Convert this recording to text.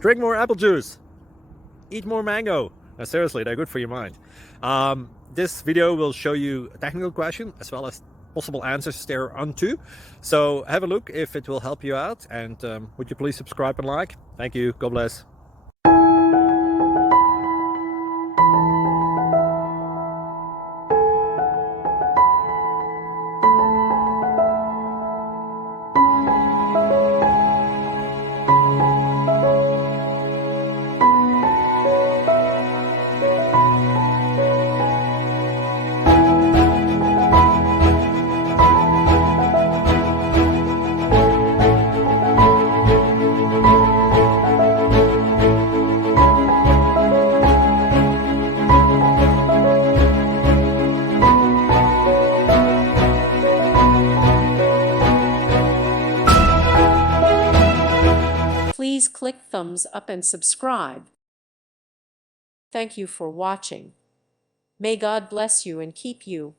Drink more apple juice. Eat more mango. Seriously, they're good for your mind. This video will show you a technical question as well as possible answers thereunto. So have a look if it will help you out, and would you please subscribe and like? Thank you. God bless. Please click thumbs up and subscribe. Thank you for watching. May God bless you and keep you.